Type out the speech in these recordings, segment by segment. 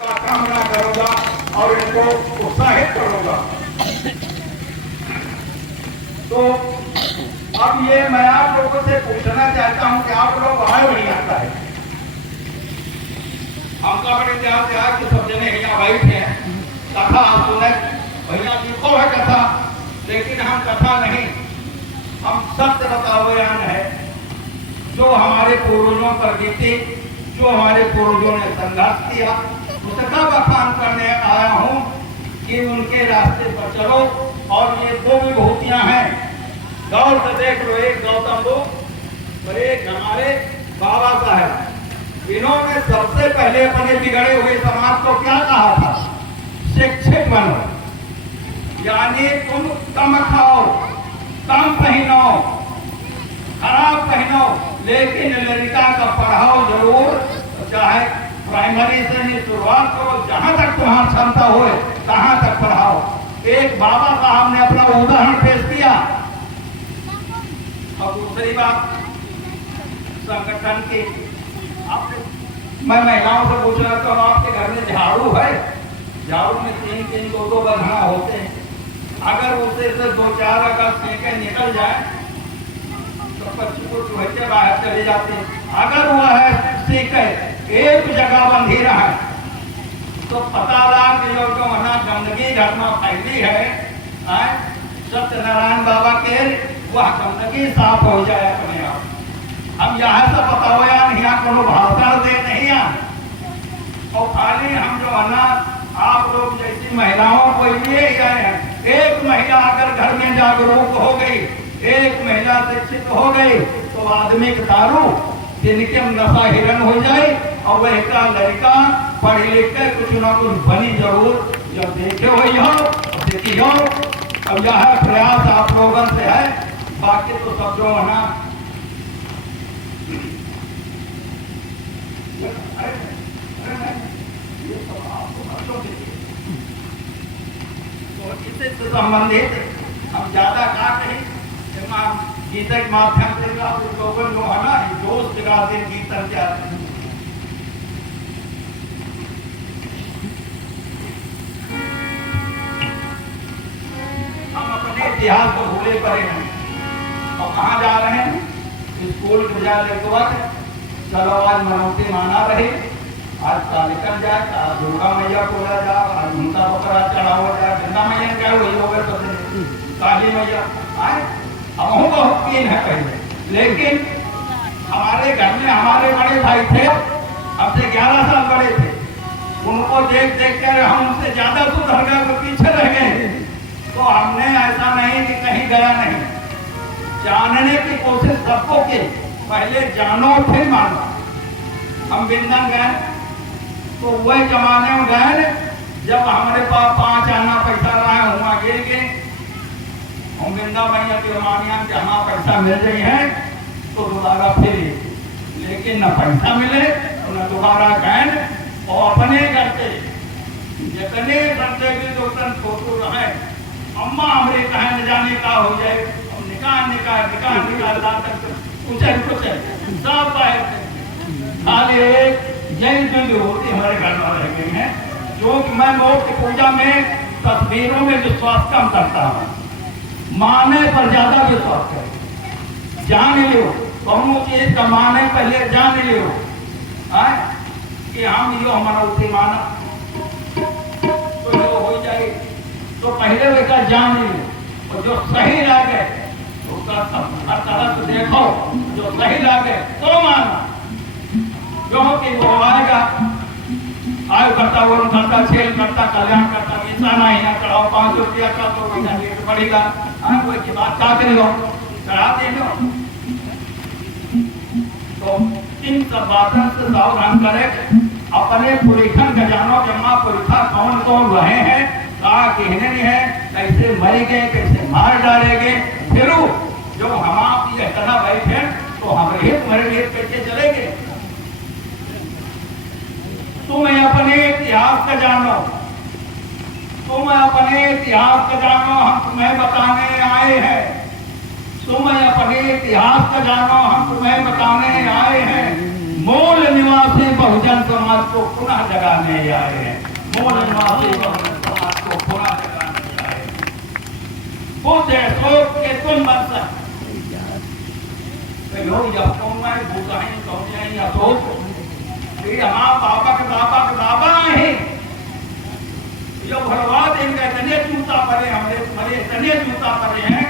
का कामना करूंगा और इनको उत्साहित करूंगा। तो अब ये मैं आप लोगों से पूछना चाहता हूं कि आप लोग आए नहीं आता है। हमका बड़े प्यार के सब जने यहाँ बैठे हैं, कथा सुने, भैया लिखो है कथा, लेकिन हम कथा नहीं, हम सत्य बतावयान है जो हमारे पूर्वजों पर बीती, जो हमारे पूर्वजों ने संघर्ष किया, उसका बखान करने आया हूं कि उनके रास्ते पर चलो। और ये दो विभूतियां हैं, गौर से देख लो, एक गौतम बुद्ध और एक हमारे बाबा साहब। इन्होंने सबसे पहले अपने बिगड़े हुए समाज को क्या कहा था? शिक्षित बनो, यानी तुम कम खाओ, कम पहनो, खराब पहनो, लेकिन लड़का का पढ़ाओ जरूर, चाहे प्राइमरी से ही शुरुआत करो, जहां तक तुम्हारी क्षमता हो तहां तक पढ़ाओ। एक बाबा साहब ने अपना उदाहरण पेश किया। और दूसरी बात संगठन की, मैं महिलाओं से पूछ रहा था, आपके घर में झाड़ू है? झाड़ू में 3-3 2-2 बंधना होते हैं, अगर उसे से 2-4 अगर सेके निकल जाए तो पक्षी को चूहे बाहर चले जाते हैं। अगर वह है सेके एक जगह बंधी रहा है तो पता लगा कि जो वहां गंदगी घर में फैली है, सत्यनारायण बाबा के वह गंदगी साफ हो जाए अपने आप। हम यहाँ से बताओ यार, यहाँ को भाषण दे नहीं आ, और खाली हम जो है ना आप लोग जैसी महिलाओं को लिए ही आए हैं। एक महिला अगर घर में जागरूक हो गई, एक महिला शिक्षित हो गई, तो आदमी का दारू जिनके नशा हिरण हो जाए, और वह का लड़का पढ़ लिख कर कुछ ना कुछ बनी जरूर। जब देखे हुई हो देखी हो। अब यह प्रयास आप लोगों से है, बाकी तो सब जो है ना तो इससे संबंधित हम ज्यादा काट नहीं, गीता के माध्यम से लोगों जो है ना जोश दिखाते कीर्तन के आते हैं। हम अपने इतिहास को भूले पड़े हैं और कहाँ जा रहे हैं? स्कूल के जाने के वक्त चलो आज मनौती माना रहे, आज का निकल जाए, आज दुर्गा मैया बोला जा, आज उनका बकरा चढ़ावा जाए, गंगा मैया क्या वही हो गए, काली मैया आए। हम बहुत कीन है पहले, लेकिन हमारे घर में हमारे बड़े भाई थे, हमसे 11 साल बड़े थे, उनको देख देख कर हम उनसे ज्यादा सुधर गए, वो पीछे रह गए। तो हमने ऐसा नहीं कि कहीं गया नहीं, जानने की कोशिश सबको की, पहले जानो फिर मानो। हम वृंदावन गए तो वह जमाने में गए जब हमारे पास 5 आना पैसा रहा, वहां गिर हम वृंदा मैया की रमानिया जहाँ पैसा मिल रही है तो दोबारा फिर, लेकिन न पैसा मिले न दोबारा गए। और अपने घर से जितने घंटे भी जो फोटो रहे, अम्मा हमारे कहे न जाने का हो जाए, निकाह कुछ सब बाहर खाली एक जैन जो होती हमारे घर में रह गई है, जो कि मैं लोग की पूजा में तस्वीरों में विश्वास कम करता हूँ, माने पर ज्यादा विश्वास करें। जान लियो कौन चीज का माने पहले जान लियो कि हम यो हमारा उसे माना तो जो हो जाए, तो पहले वैसा जान लियो, और जो सही लगे तो हर तरह से देखो, जो सही लगे तो माना। जो कि वो आएगा, आयु करता वो करता, छेल करता, कल्याण करता, इंसान ही ना चढ़ाओ 5 रुपया का तो महीना लेट पड़ेगा, कोई की बात क्या करेगा, चढ़ा दे लो। तो इन सब बातों से सावधान करें। अपने पुरीखन खजानों जमा पुरीखा कौन कौन रहे हैं, कहा कहने नहीं है, कैसे मरेंगे, कैसे मार डालेंगे, फिर जो हम आप ये करना बैठे तो हम रेत मरे रेत कैसे चलेंगे। तुम्हें अपने इतिहास का जानो, तुम अपने इतिहास का जानो, हम तुम्हें बताने आए हैं। तुम अपने इतिहास का जानो, हम तुम्हें बताने आए हैं। मूल निवासी बहुजन समाज को पुनः जगाने आए हैं। मूल निवासी बहुजन समाज को पुनः जगाने आए हैं। बुद्ध अशोक के तुम वंशज लोग जब तुम बुधाई कौन अशोक हमारा बाबा है जो भगवान इनका इतने जूता पड़े हमारे इतने जूता पड़े हैं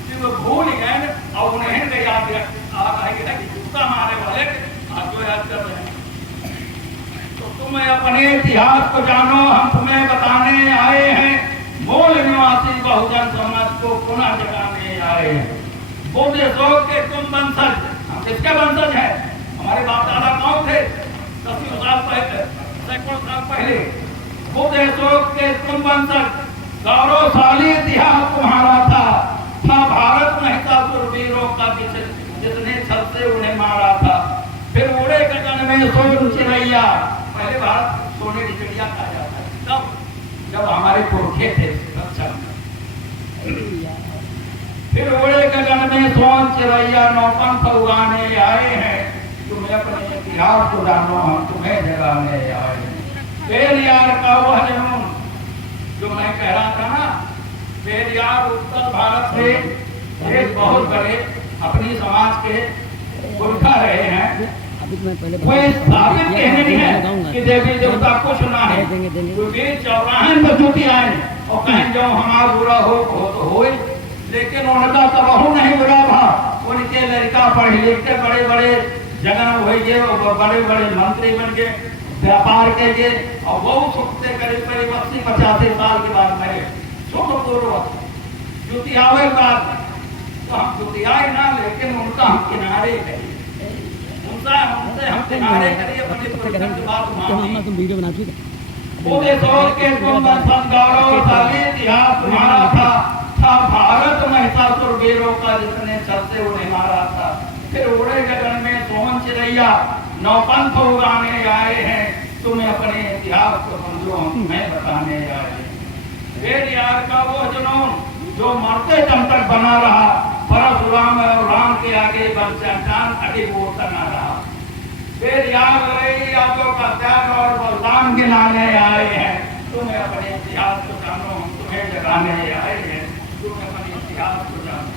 कि वो भूल गए और उन्हें याद कि जूता मारे वाले आज जो याद कर रहे हैं। तो तुम अपने इतिहास को जानो, हम तुम्हें बताने आए हैं। मूल निवासी बहुजन समाज को पुनः जगाने आए हैं। बुद्ध अशोक के तुम वंशज, हम किसके वंशज हैं? हमारे बाप दादा कौन थे? 10 साल पहले, सैकड़ों साल पहले। बुद्ध अशोक के तुम वंशज, गौरवशाली इतिहास तुम्हारा था भारत महिषासुर वीरों का जितने छल से उन्हें मारा था। फिर उड़े गगन में सोन चिड़ैया, पहले भारत सोने की चिड़िया कहा जाता है तब जब हमारे पुरखे थे रक्षा। फिर उड़े गगन में सोन चिड़ैया नौपंथ उगाने आए हैं। तुम्हें अपने इतिहास को जानो, हम तुम्हें जगाने आए हैं। पेरियार का वह जुनून जो मैं कह रहा था ना, पेरियार उत्तर भारत से एक बहुत बड़े अपनी समाज के पुरखा रहे हैं। वो साबित कहने नहीं है कि देवी देवता कुछ ना है। क्योंकि चौराहन में जुटी आए और कहें जो हमारा बुरा हो तो हो, लेकिन उनका तो बहु नहीं बुरा था। उनके लड़का पढ़ लिख के बड़े बड़े जगह हो गए, बड़े बड़े मंत्री बन गए, व्यापार के लिए, और वो सुख से करीब 80-85 साल के बाद मरे। सुख पूर्वक जुटी आवे बाद तो हम जुटी आए ना, लेकिन उनका हम किनारे करिए, हमसे हम किनारे करिए। अपनी बात मानिए। तुम वीडियो बना चुके पूरे दौर के तुम गौरवशाली इतिहास तुम्हारा था भारत महिषासुर वीरों का जितने छल से उन्हें मारा था। फिर उड़े गगन में सोन चिड़ैया नौपंथ उगाने आए हैं। तुम्हें अपने इतिहास को समझो, हम तुम्हें बताने आए हैं। पेरियार का वो जुनून जो मरते दम तक बना रहा, परशुराम और राम के आगे बंचान अड़ी वो तना रहा। पेरियार लड़ाई यादों का त्याग और बलिदान गिनाने आए हैं। तुम्हें अपने इतिहास को जानो, हम तुम्हें जगाने आए हैं। तुम्हें अपने इतिहास को जानो।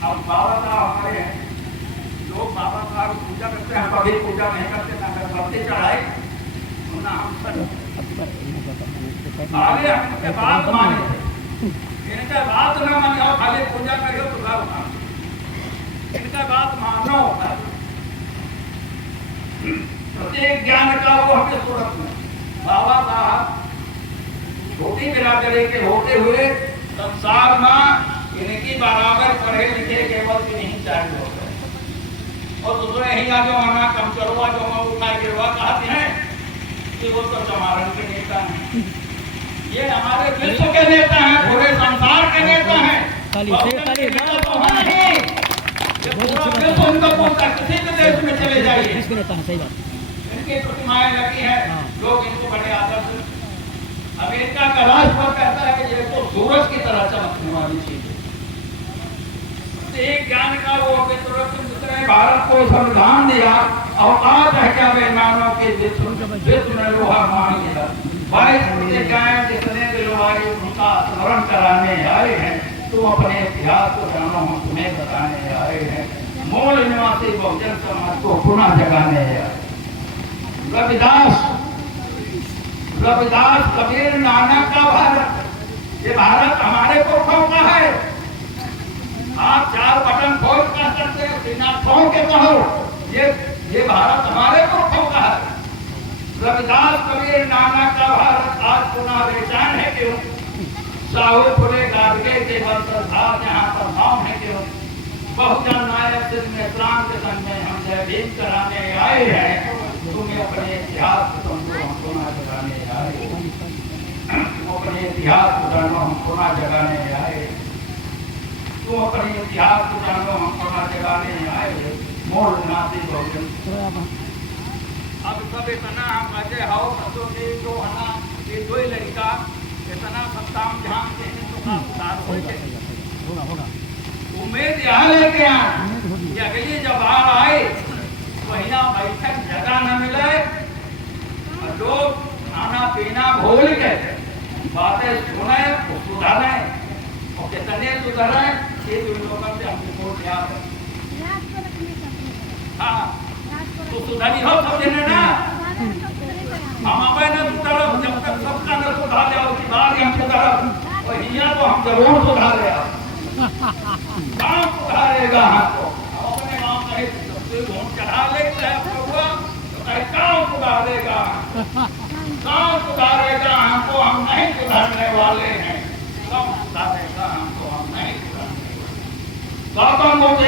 अब बाबा साहब हमारे हैं, लोग बाबा साहब पूजा करते हैं, कभी पूजा नहीं करते, ना अगरबत्ती चढ़ाए ना हम आगे हमके बात माने, इनका बात ना माने और खाली पूजा करियो तो घर उठा, इनका बात मानो। प्रत्येक ज्ञान का वो हमें सूरत में बाबा साहब छोटी बिरादरी के होते हुए संसार में इनकी बराबर पढ़े लिखे केवल भी नहीं चाहिए होते, और दूसरे ही जो हमारा कम चलवा जो हम उठा गिरवा कहते हैं कि वो तो चमारण के नेता हैं। ये हमारे विश्व के नेता हैं, पूरे संसार के नेता हैं। किसी भी देश में चले जाइए इनकी प्रतिमाएं लगी है, लोग इनको बड़े आदर से। अमेरिका का राष्ट्रपति कहता है कि ये तो सूरज की तरह चमकने वाली चीज है। एक ज्ञान का वो भारत को संविधान दिया, अवकाश है क्या बेईमानों के विश्व में लोहा मान दिया। 22 गाय जितने दिलवाए उनका स्मरण कराने आए हैं। तुम अपने इतिहास को जानो, हम तुम्हें बताने आए हैं। मूल निवासी बहुजन समाज को पुनः जगाने आए। रविदास कबीर नानक का भारत, ये भारत हमारे पुरखों का है। आप 4 बटन खोल कर सकते हैं, बिना खोल के कहो ये भारत हमारे पुरखों का है। रविदास कबीर नानक का भारत आज पुनः बेचैन है क्यों? साहू फुले गार्गे के वंशधार जहाँ पर नाम है क्यों? बहुजन नायक सिद्ध मित्रान के संग में हम जय भीम कराने आए हैं। तुम्हें अपने इतिहास को समझो, हम पुनः जगाने आए। तुम अपने इतिहास को जानो, हम पुनः जगाने आए। तुम अपने इतिहास को जानो, हम पुनः जगाने आए। मूल निवासी बहुजन अब सब इतना हम अजय हो तो जो है ना, ये दो लड़का इतना सत्ताम ध्यान से तो का उतार हो गए। उम्मीद यहाँ लेके आए कि अगली जब बाढ़ आए तो यहाँ बैठक जगह न मिले और लोग खाना पीना भूल के बातें सुने और सुधारे और कितने सुधारे ये तो लोगों से हम रिपोर्ट याद है। हाँ तो सुधारी हो सब जने ना हम अपने न सुधारो जब तक सबका न सुधार जाओ उसके बाद ही हम सुधारो और यहाँ तो हम जरूर सुधारे गाँव सुधारेगा हमको अपने गाँव कहीं सबसे वोट चढ़ा लेते हैं प्रभु तो कहीं गाँव सुधारेगा गाँव सुधारेगा हमको हम नहीं सुधारने वाले हैं गाँव सुधारेगा हमको हम नहीं सुधारने वाले।